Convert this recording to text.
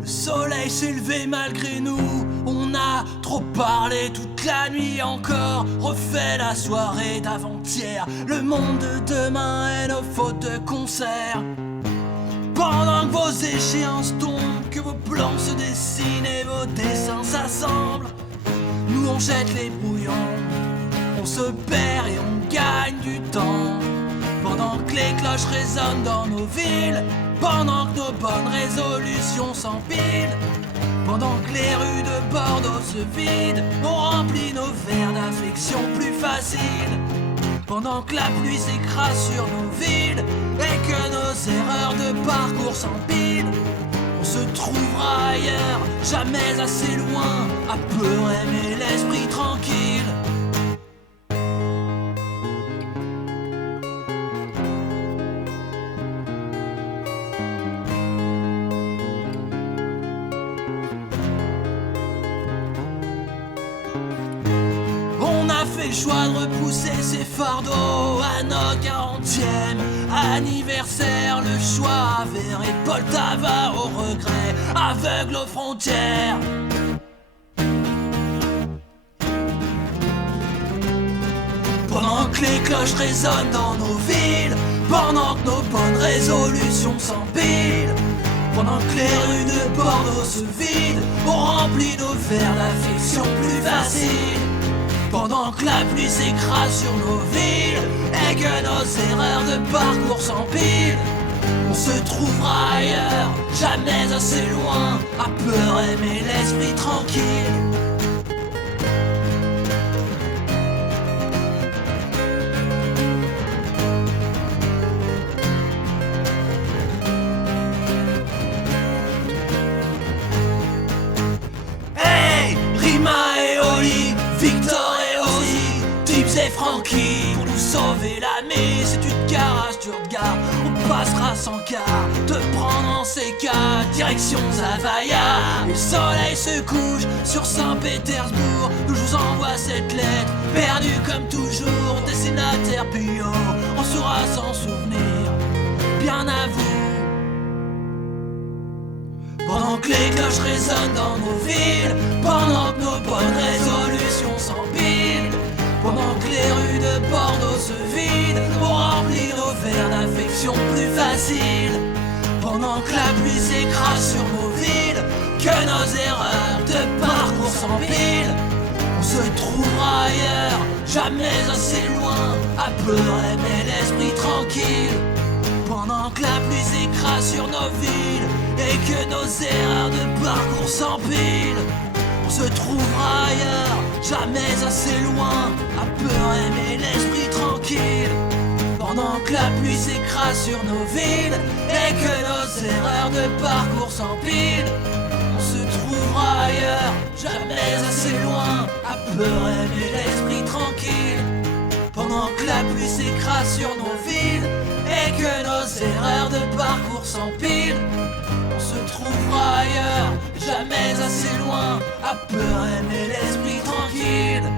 Le soleil s'est levé malgré nous. On a trop parlé toute la nuit encore. Refait la soirée d'avant-hier. Le monde de demain est nos fautes de concert. Pendant que vos échéances tombent, que vos plans se dessinent et vos dessins s'assemblent, nous on jette les brouillons, on se perd et on gagne du temps. Pendant que les cloches résonnent dans nos villes, pendant que nos bonnes résolutions s'empilent, pendant que les rues de Bordeaux se vident, on remplit nos verres d'affection plus facile. Pendant que la pluie s'écrase sur nos villes et que nos erreurs de parcours s'empilent, on se trouvera ailleurs, jamais assez loin, à peur aimer l'esprit tranquille. On a fait le choix de repousser ces fardeaux à notre 40e anniversaire. Le choix avéré, Poltava au regret, aveugle aux frontières. Pendant que les cloches résonnent dans nos villes, pendant que nos bonnes résolutions s'empilent, pendant que les rues de Bordeaux se vident, on remplit nos verres d'affection plus facile. Pendant que la pluie s'écrase sur nos villes et que nos erreurs de parcours s'empilent, on se trouvera ailleurs, jamais assez loin, à peur aimer l'esprit tranquille. Hey, Rima et Oli, Victor et Francky, pour nous sauver la mise. Si tu te gares, tu te gares, on passera sans quart. Te prendre en CK, direction Zavaya. Et le soleil se couche sur Saint-Pétersbourg. Nous je vous envoie cette lettre, perdue comme toujours. Destinataire bio, on saura s'en souvenir, bien à vous. Pendant que les cloches résonnent dans nos villes, pendant que nos bonnes résolutions s'empilent, pendant que les rues de Bordeaux se vident, on remplit nos verres d'affection plus facile. Pendant que la pluie s'écrase sur nos villes, que nos erreurs de parcours s'empilent, on se trouvera ailleurs, jamais assez loin, à peur aimer l'esprit tranquille. Pendant que la pluie s'écrase sur nos villes et que nos erreurs de parcours s'empilent, on se trouvera ailleurs, jamais assez loin, à peur aimer l'esprit tranquille. Pendant que la pluie s'écrase sur nos villes et que nos erreurs de parcours s'empilent, on se trouvera ailleurs, jamais assez loin, à peur aimer l'esprit tranquille. Pendant que la pluie s'écrase sur nos villes et que nos erreurs de parcours s'empilent, on se trouvera ailleurs, jamais assez loin, à peur aimer l'esprit tranquille.